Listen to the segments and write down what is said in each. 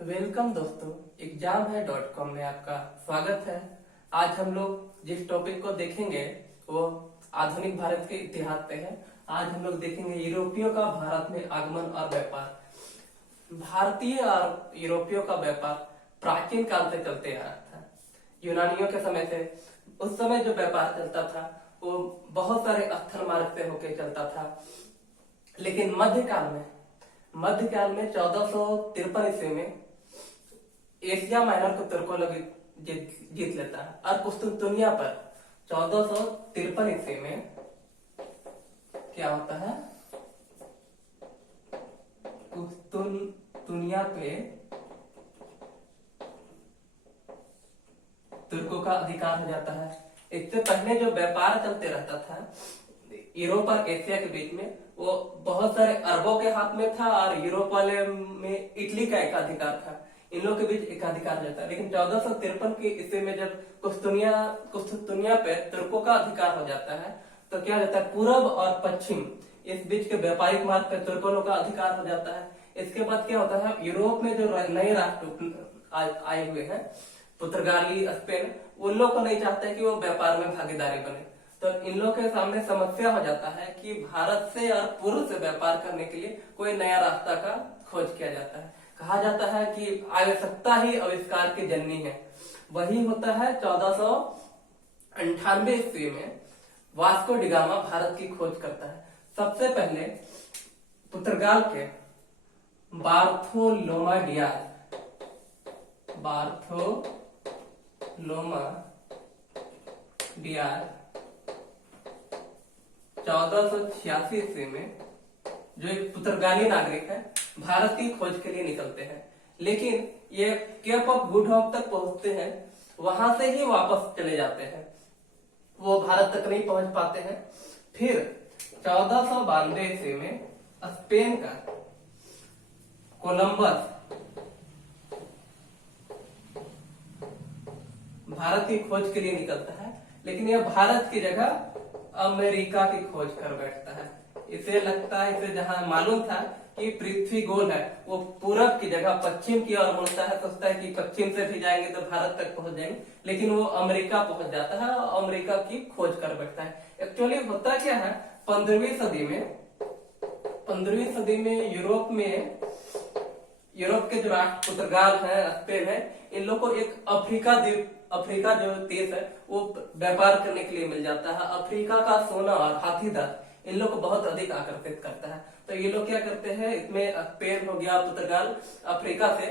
Welcome दोस्तों, exam है .com में आपका स्वागत है। आज हम लोग जिस टॉपिक को देखेंगे वो आधुनिक भारत के इतिहास पे है। आज हम लोग देखेंगे यूरोपियों का भारत में आगमन और व्यापार। भारतीय और यूरोपियों का व्यापार प्राचीन काल से चलते आ रहा था। यूनानियों के समय से उस समय जो व्यापार चलता था वो बहुत सारे स्थल मार्ग से होकर चलता था। लेकिन मध्यकाल में 1453 ईस्वी में एशिया माइनर को तुर्कों लोग जीत लेता है और कुस्तुनतुनिया पर 1453 ईस्वी में क्या होता है, कुस्तुनतुनिया पे तुर्कों का अधिकार हो जाता है। इससे पहले जो व्यापार चलते रहता था यूरोप और एशिया के बीच में, वो बहुत सारे अरबों के हाथ में था और यूरोप वाले में इटली का एकाधिकार था। इन लोगों के बीच एकाधिकार रहता है। लेकिन 1453 की ईस्वी में जब कुस्तुनतुनिया पे तुर्कों का अधिकार हो जाता है तो क्या होता है, पूर्व और पश्चिम इस बीच के व्यापारिक मार्ग पे तुर्कों का अधिकार हो जाता है। इसके बाद क्या होता है, यूरोप में जो नए राष्ट्र आए हुए हैं, पुर्तगाली, स्पेन, उन लोग को नहीं चाहते कि वो व्यापार में भागीदारी बने। तो इन लोगों के सामने समस्या हो जाता है कि भारत से और पूर्व से व्यापार करने के लिए कोई नया रास्ता का खोज किया जाता है। कहा जाता है कि आवश्यकता ही आविष्कार की जननी है। वही होता है 1498 ईस्वी में वास्को डी गामा भारत की खोज करता है। सबसे पहले पुर्तगाल के बार्थोलोमा डियाज 1486 ईस्वी में, जो एक पुर्तगाली नागरिक है, भारत की खोज के लिए निकलते हैं। लेकिन ये केप ऑफ गुड होप तक पहुंचते हैं, वहां से ही वापस चले जाते हैं, वो भारत तक नहीं पहुंच पाते हैं। फिर 1492 ईस्वी में स्पेन का कोलंबस भारत की खोज के लिए निकलता है, लेकिन यह भारत की जगह अमेरिका की खोज कर बैठता है। इसे लगता है, इसे जहां मालूम था कि पृथ्वी गोल है, वो पूरब की जगह पश्चिम की ओर मुड़ता है। सोचता है कि पश्चिम से भी जाएंगे तो भारत तक पहुंच जाएंगे, लेकिन वो अमेरिका पहुंच जाता है और अमेरिका की खोज कर बैठता है। एक्चुअली होता क्या है, 15वीं सदी में यूरोप के जो राष्ट्र पुर्तगाल है, स्पेन है, इन लोग को एक अफ्रीका जो देश है वो व्यापार करने के लिए मिल जाता है। अफ्रीका का सोना और हाथी दांत इन लोग को बहुत अधिक आकर्षित करता है। तो ये लोग क्या करते हैं, इसमें स्पेन हो गया, पुर्तगाल, अफ्रीका से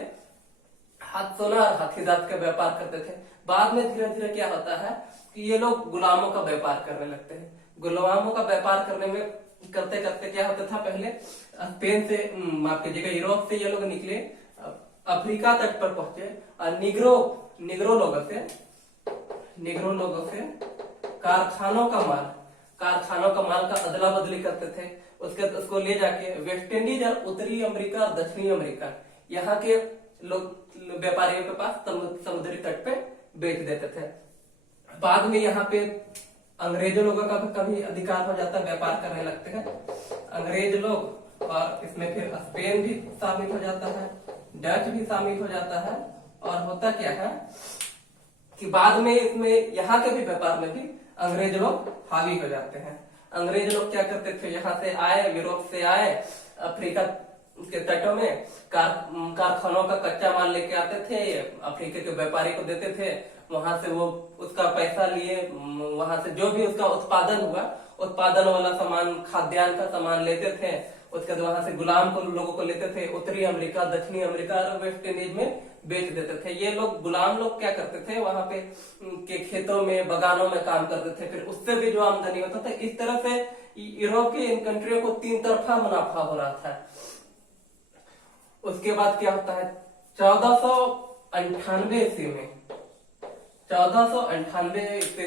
सोना और हाथी दांत का व्यापार करते थे। बाद में धीरे धीरे क्या होता है कि ये लोग गुलामों का व्यापार करने लगते हैं। गुलामों का व्यापार करने में करते करते क्या होता था, पहले स्पेन से, माफ कीजिएगा, यूरोप से ये लोग निकले, अफ्रीका तट पर पहुंचे और निग्रो लोगों से कारखानों का माल का अदला बदली करते थे। उसको ले जाके वेस्ट इंडीज और उत्तरी अमेरिका और दक्षिणी अमेरिका, यहाँ के लोग व्यापारियों के पास समुद्री तट पे बेच देते थे। बाद में यहाँ पे अंग्रेजों लोगों का कभी अधिकार हो जाता है, व्यापार करने लगते हैं अंग्रेज लोग, और इसमें फिर स्पेन भी शामिल हो जाता है, डच भी शामिल हो जाता है। और होता क्या है कि बाद में इसमें यहाँ के भी व्यापार में भी अंग्रेज लोग हावी हो जाते हैं। अंग्रेज लोग क्या करते थे, यहाँ से आए, यूरोप से आए, अफ्रीका के तटों में कारखानों का कच्चा माल लेके आते थे, अफ्रीका के व्यापारी को देते थे। वहां से वो उसका पैसा लिए, वहां से जो भी उसका उत्पादन हुआ, उत्पादन वाला सामान, खाद्यान्न का सामान लेते थे। उसके बाद वहां से गुलाम को लोगों को लेते थे, उत्तरी अमेरिका, दक्षिणी अमेरिका और वेस्ट इंडीज में बेच देते थे। ये लोग गुलाम लोग क्या करते थे, वहां पे के खेतों में, बगानों में काम करते थे, फिर उससे भी जो आमदनी होता था। इस तरह से यूरोप की इन कंट्रियों को 3 तरफा मुनाफा हो रहा था। उसके बाद क्या होता है, 1498 ईस्वी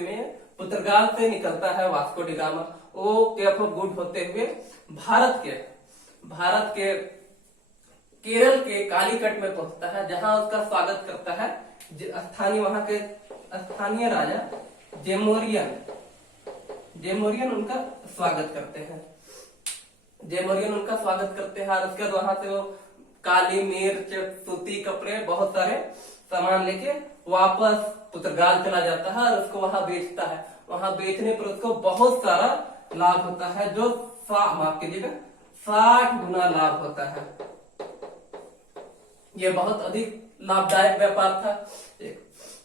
में पुर्तगाल से निकलता है वास्को डी गामा। वो केप ऑफ गुड होते हुए भारत के केरल के कालीकट में पहुंचता है, जहां उसका स्वागत करता है वहां के स्थानीय राजा जेमोरियन उनका स्वागत करते हैं। और उसके बाद वहां से वो काली मिर्च, सूती कपड़े, बहुत सारे सामान लेके वापस पुर्तगाल चला जाता है और उसको वहां बेचता है। वहां बेचने पर उसको बहुत सारा लाभ होता है, जो माफ कीजिएगा 60 गुना लाभ होता है। ये बहुत अधिक लाभदायक व्यापार था।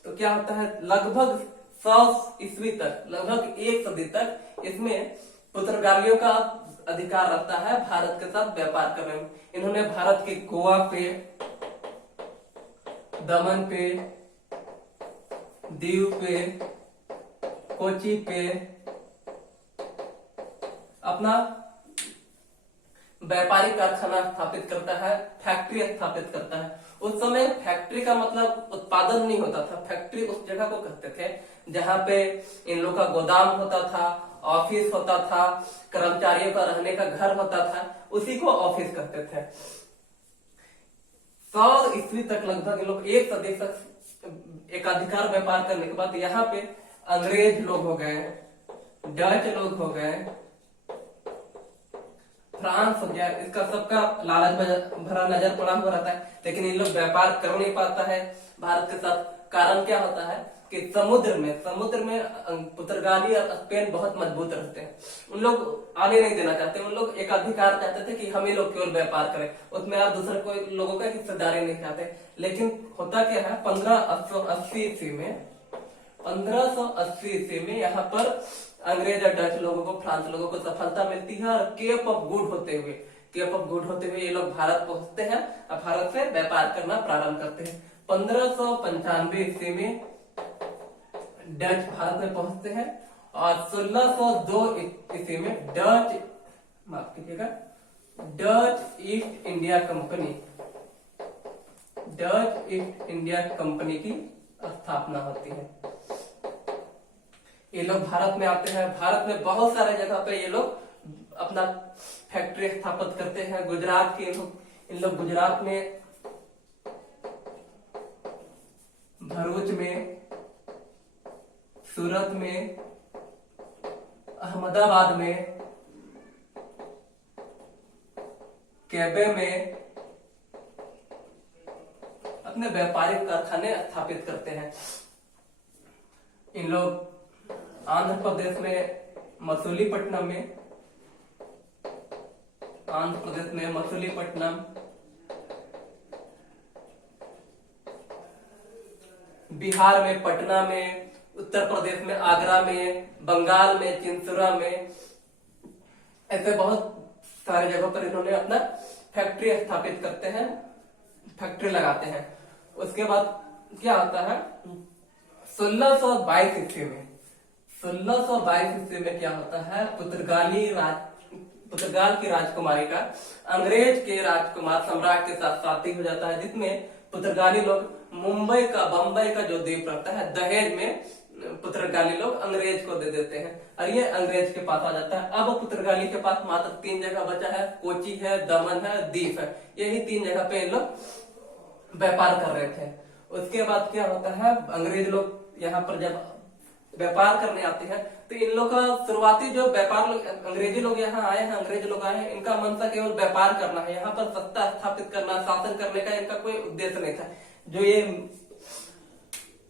तो क्या होता है, लगभग 100 ईस्वी तक, लगभग 1 सदी तक इसमें पुर्तगालियों का अधिकार रहता है भारत के साथ व्यापार करने में। इन्होंने भारत के गोवा पे, दमन पे, दीव पे, कोची पे अपना व्यापारिक कारखाना स्थापित करता है, फैक्ट्री स्थापित करता है। उस समय फैक्ट्री का मतलब उत्पादन नहीं होता था, फैक्ट्री उस जगह को कहते थे जहां पे इन लोग का गोदाम होता था, ऑफिस होता था, कर्मचारियों का रहने का घर होता था, उसी को ऑफिस कहते थे। 100 ईस्वी तक लगभग इन लोग 1 सदी तक एकाधिकार व्यापार करने के बाद यहाँ पे अंग्रेज लोग हो गए, डच लोग हो गए, फ्रांस हो गया, इसका सबका लालच भरा नजर पड़ा हुआ रहता है, लेकिन इन लोग व्यापार कर नहीं पाता है भारत के साथ। कारण क्या होता है कि समुद्र में पुर्तगाली और स्पेन बहुत मजबूत रहते हैं, उन लोग आने नहीं देना चाहते, उन लोग एक अधिकार चाहते थे कि हम ही लोग केवल व्यापार करें, उसमें आप दूसरे कोई लोगों का हिस्सेदारी नहीं चाहते। लेकिन होता क्या है, 1580 ईस्वी में यहाँ पर अंग्रेज और डच लोगों को, फ्रांस लोगों को सफलता मिलती है और केप ऑफ गुड होते हुए ये लोग भारत पहुंचते हैं और भारत से व्यापार करना प्रारंभ करते हैं। 1595 ईस्वी में डच भारत में पहुंचते हैं और 1602 ईस्वी में डच ईस्ट इंडिया कंपनी की स्थापना होती है। ये लोग भारत में आते हैं, भारत में बहुत सारे जगह पे ये लोग अपना फैक्ट्री स्थापित करते हैं। गुजरात के इन लोग गुजरात में, भरूच में, सूरत में, अहमदाबाद में, कैबे में अपने व्यापारिक कारखाने स्थापित करते हैं। इन लोग आंध्र प्रदेश में मसूलीपट्टनम बिहार में पटना में, उत्तर प्रदेश में आगरा में, बंगाल में चिंसुरा में, ऐसे बहुत सारे जगहों पर इन्होंने अपना फैक्ट्री स्थापित करते हैं, फैक्ट्री लगाते हैं। उसके बाद क्या होता है, 1622 ईस्वी में क्या होता है, पुर्तगाल की राजकुमारी का अंग्रेज के राजकुमार सम्राट के साथ शादी हो जाता है, जिसमें पुर्तगाली लोग बम्बई का जो द्वीप रहता है, दहेज में पुर्तगाली लोग अंग्रेज को दे देते हैं और ये अंग्रेज के पास आ जाता है। अब पुर्तगाली के पास मात्र 3 जगह बचा है, कोची है, दमन है, दीव है। यही 3 जगह पे इन लोग व्यापार कर रहे थे। उसके बाद क्या होता है, अंग्रेज लोग यहाँ पर जब व्यापार करने आते हैं तो इन लोग का शुरुआती जो व्यापार, अंग्रेजी लोग यहाँ आए हैं, इनका मनसा केवल व्यापार करना है, यहाँ पर सत्ता स्थापित करना, शासन करने का इनका कोई उद्देश्य नहीं था। जो ये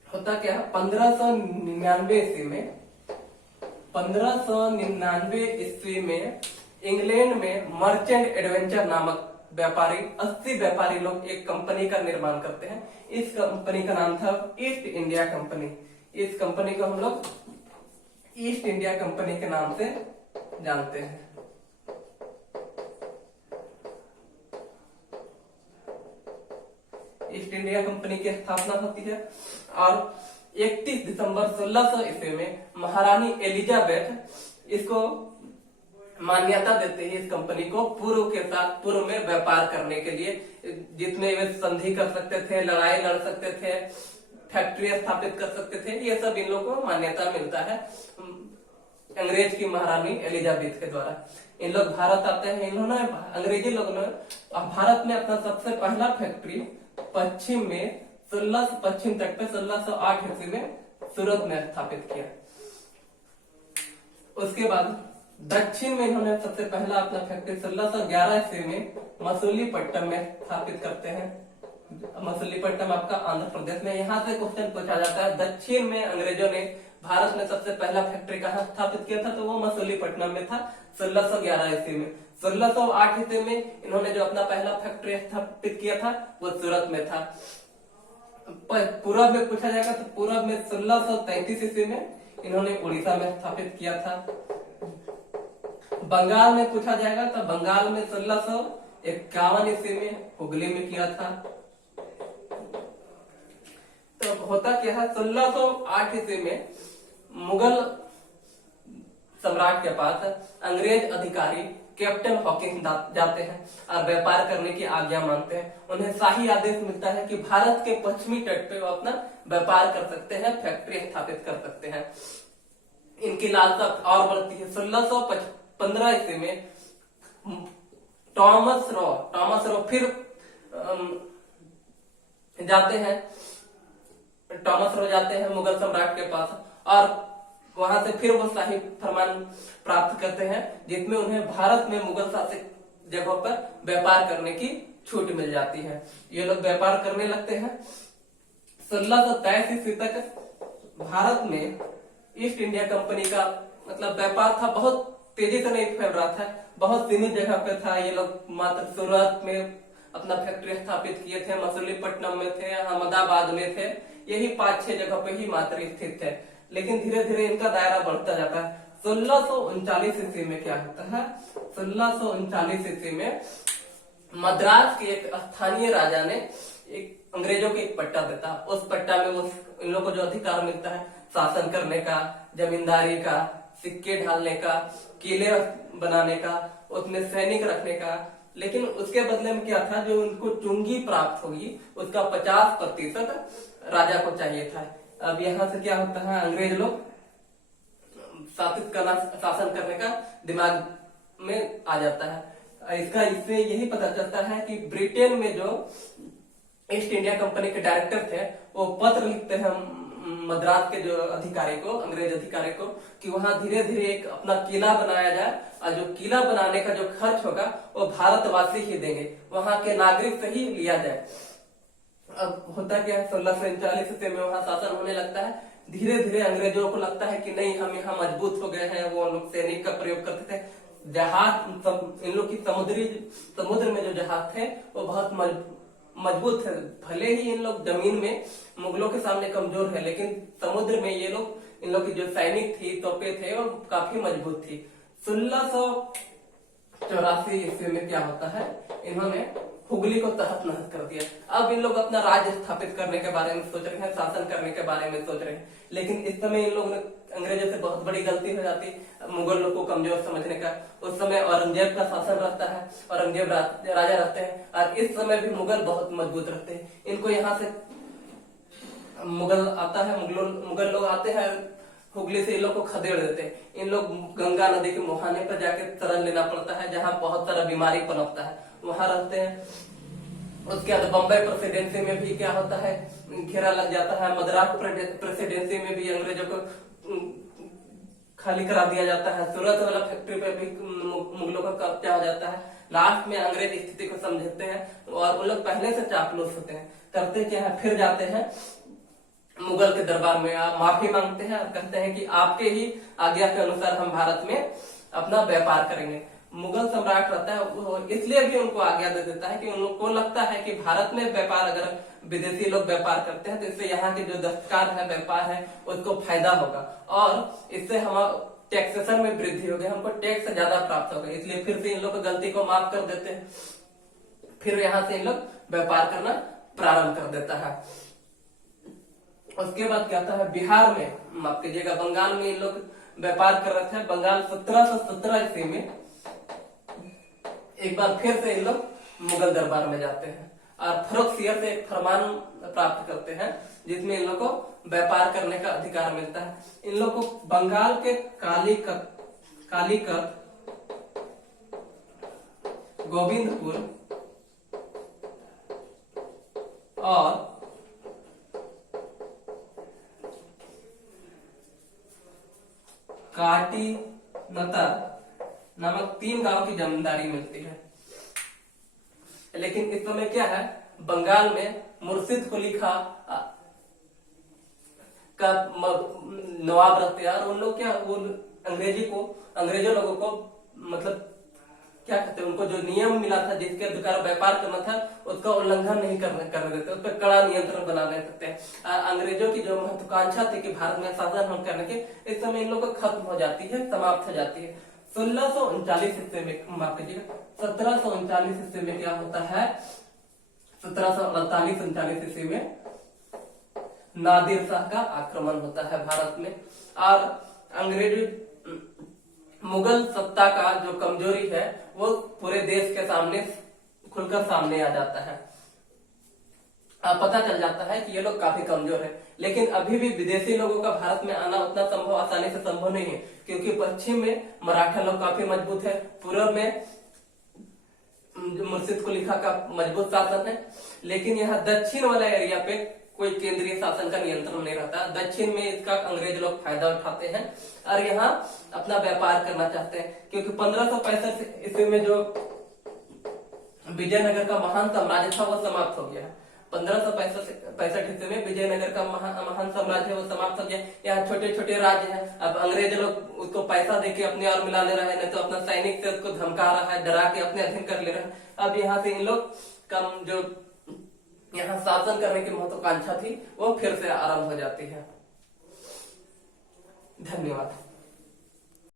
होता क्या है, 1599 ईस्वी में इंग्लैंड में मर्चेंट एडवेंचर नामक 80 व्यापारी लोग एक कंपनी का निर्माण करते हैं। इस कंपनी का नाम था ईस्ट इंडिया कंपनी। इस कंपनी को हम लोग ईस्ट इंडिया कंपनी के नाम से जानते हैं। ईस्ट इंडिया कंपनी की स्थापना होती है और 31 दिसंबर 1600 ईस्वी में महारानी एलिजाबेथ इसको मान्यता देते हैं, इस कंपनी को पूर्व में व्यापार करने के लिए, जिसमें वे संधि कर सकते थे, लड़ाई लड़ सकते थे, फैक्ट्री स्थापित कर सकते थे। ये सब इन लोगों को मान्यता मिलता है अंग्रेज की महारानी एलिजाबेथ के द्वारा। इन लोग भारत आते हैं, इन्होंने अंग्रेजी लोगों ने भारत में अपना सबसे पहला फैक्ट्री पश्चिम तट पे 1608 ईस्वी में सूरत में स्थापित किया। उसके बाद दक्षिण में इन्होंने सबसे पहला अपना फैक्ट्री 1611 ईस्वी में मसूलीपट्टनम में स्थापित करते हैं। मसूलीपट्टनम आपका आंध्र प्रदेश में। यहाँ से क्वेश्चन पूछा जाता है दक्षिण में अंग्रेजों ने भारत में सबसे पहला फैक्ट्री कहाँ स्थापित किया था, तो वो मसूलीपट्टनम में था 1611 ईस्वी में। 1608 ईस्वी में इन्होंने जो अपना पहला फैक्ट्री स्थापित किया था वो सूरत में था। पूर्व में पूछा जाएगा तो पूर्व में 1633 ईस्वी में इन्होंने उड़ीसा में स्थापित किया था। बंगाल में पूछा जाएगा तो बंगाल में 1651 ईस्वी में हुगली में किया था। तो होता क्या है, 1608 ईस्वी में मुगल सम्राट के पास अंग्रेज अधिकारी कैप्टन हॉकिंस जाते हैं और व्यापार करने की आज्ञा मांगते हैं। उन्हें शाही आदेश मिलता है कि भारत के पश्चिमी तट पे वो अपना व्यापार कर सकते हैं, फैक्ट्री स्थापित कर सकते हैं। इनकी लालसा और बढ़ती है। 1615 ईस्वी में टॉमस रॉ फिर जाते हैं। टॉमस रॉ जाते हैं मुगल सम्राट के पास और वहां से फिर वो शाही फरमान प्राप्त करते हैं, जिसमें उन्हें भारत में मुगल शासित जगहों पर व्यापार करने की छूट मिल जाती है। ये लोग व्यापार करने लगते हैं। 1623 ईस्वी तक भारत में ईस्ट इंडिया कंपनी का मतलब व्यापार था, बहुत तेजी से नहीं फैल रहा था, बहुत सीमित जगह पे था। ये लोग मात्र सूरत में अपना फैक्ट्री स्थापित किए थे, मसूलीपट्टनम में थे, अहमदाबाद में थे, यही 5-6 जगह पे ही मात्र स्थित थे। लेकिन धीरे धीरे इनका दायरा बढ़ता जाता है। 1639 ईस्वी में क्या होता है, 1639 ईस्वी में मद्रास के एक स्थानीय राजा ने एक अंग्रेजों को एक पट्टा देता। उस पट्टा में वो इन लोगों को जो अधिकार मिलता है शासन करने का, जमींदारी का, सिक्के ढालने का, किले बनाने का, उसमें सैनिक रखने का। लेकिन उसके बदले में क्या था, जो उनको चुंगी प्राप्त होगी उसका 50% राजा को चाहिए था। अब यहाँ से क्या होता है, अंग्रेज लोग शासन करने का दिमाग में आ जाता है। इससे यही पता चलता है कि ब्रिटेन में जो ईस्ट इंडिया कंपनी के डायरेक्टर थे वो पत्र लिखते हैं मद्रास के जो अधिकारी को, अंग्रेज अधिकारी को, कि वहां धीरे धीरे एक अपना किला बनाया जाए और जो किला बनाने का जो खर्च होगा वो भारतवासी ही देंगे, वहां के नागरिक से ही लिया जाए। अब होता क्या है, 1639 ईस्वी में वहां शासन होने लगता है। धीरे धीरे अंग्रेजों को लगता है कि नहीं, हम यहाँ मजबूत हो गए हैं। वो लोग सैनिक का प्रयोग करते थे। जहाज, इन लोग की समुद्र में जो जहाज थे वो बहुत मजबूत थे। भले ही इन लोग जमीन में मुगलों के सामने कमजोर है, लेकिन समुद्र में ये लोग, इन लोग की जो सैनिक थी, तोपें थे, वो काफी मजबूत थी। 1684 ईस्वी में क्या होता है, इन्होंने हुगली को तहस नहस कर दिया। अब इन लोग अपना राज्य स्थापित करने के बारे में सोच रहे हैं, शासन करने के बारे में सोच रहे हैं। लेकिन इस समय इन लोगों ने, अंग्रेजों से बहुत बड़ी गलती हो जाती मुगल लोग को कमजोर समझने का। उस समय औरंगजेब का शासन रहता है, औरंगजेब राजा रहते हैं, और इस समय भी मुगल बहुत मजबूत रहते हैं। इनको यहाँ से मुगल आता है, मुगल लोग आते हैं, हुगली से इन लोग को खदेड़ देते हैं। इन लोग गंगा नदी के मुहाने पर जाके शरण लेना पड़ता है, जहाँ बहुत सारा बीमारी पनपता है, वहां रहते हैं। उसके बाद बम्बई प्रेसिडेंसी में भी क्या होता है, घेरा लग जाता है। मद्रास प्रेसिडेंसी में भी अंग्रेजों को खाली करा दिया जाता है। सूरत वाला फैक्ट्री पे भी मुगलों का कब्जा हो जाता है। लास्ट में अंग्रेज स्थिति को समझते हैं और उन लोग पहले से चापलूस होते हैं। करते क्या है, फिर जाते हैं मुगल के दरबार में, माफी मांगते हैं और कहते हैं कि आपके ही आज्ञा के अनुसार हम भारत में अपना व्यापार करेंगे। मुगल सम्राट रहता है, वो इसलिए भी उनको आज्ञा दे देता है कि उनको लगता है कि भारत में व्यापार, अगर विदेशी लोग व्यापार करते हैं तो इससे यहाँ के जो दस्तकार है, व्यापार है, उसको फायदा होगा और इससे हम टैक्सेशन में वृद्धि होगी, हमको टैक्स ज्यादा प्राप्त होगा। इसलिए फिर से इन लोग गलती को माफ कर देते हैं। फिर यहाँ से इन लोग व्यापार करना प्रारंभ कर देता है। उसके बाद क्या आता है, बिहार में, माफ कीजिएगा, बंगाल में इन लोग व्यापार कर रहे थे। बंगाल 1717 ईस्वी में एक बार फिर से इन लोग मुगल दरबार में जाते हैं और फर्रुखसियर से एक फरमान प्राप्त करते हैं, जिसमें इन लोग को व्यापार करने का अधिकार मिलता है। इन लोग को बंगाल के कालीकत, गोविंदपुर और काटीनता नामक 3 गांव की जमींदारी मिलती है। लेकिन इस समय क्या है, बंगाल में मुर्शिद कुली खां का नवाब रहते हैं, और उन लोग क्या, वो अंग्रेजों लोगों को मतलब क्या कहते हैं, उनको जो नियम मिला था जिसके द्वारा व्यापार करना था उसका उल्लंघन नहीं करने देते, उस पर कड़ा नियंत्रण बनाने देते हैं। अंग्रेजों की जो महत्वाकांक्षा थी कि भारत में शासन करने की, इस समय इन लोगों खत्म हो जाती है, समाप्त हो जाती है। 1639 ईस्वी में, माफ कीजिएगा 1739 ईस्वी में क्या होता है, 1748-39 ईस्वी में नादिर शाह का आक्रमण होता है भारत में, और अंग्रेजी मुगल सत्ता का जो कमजोरी है वो पूरे देश के सामने खुलकर सामने आ जाता है। पता चल जाता है कि ये लोग काफी कमजोर है। लेकिन अभी भी विदेशी लोगों का भारत में आना उतना संभव, आसानी से संभव नहीं है, क्योंकि पश्चिम में मराठा लोग काफी मजबूत है, पूर्व में मुर्शिद कुली खां का मजबूत शासन है, लेकिन यहाँ दक्षिण वाला एरिया पे कोई केंद्रीय शासन का नियंत्रण नहीं रहता। दक्षिण में इसका अंग्रेज लोग फायदा उठाते हैं और यहाँ अपना व्यापार करना चाहते हैं, क्योंकि 1565 ईस्वी में जो विजयनगर का महान साम्राज्य था वो समाप्त हो गया। 1565 ईस्वी में विजयनगर का महान साम्राज्य वो समाप्त हो गया। यहाँ छोटे छोटे राज्य हैं, अब अंग्रेज लोग उसको पैसा देके अपने और मिला ले रहे हैं, नहीं तो अपना सैनिक से उसको धमका रहा है, डरा के अपने अधीन कर ले रहे हैं। अब यहाँ से इन लोग का जो यहाँ शासन करने की महत्वाकांक्षा थी वो फिर से आरंभ हो जाती है। धन्यवाद।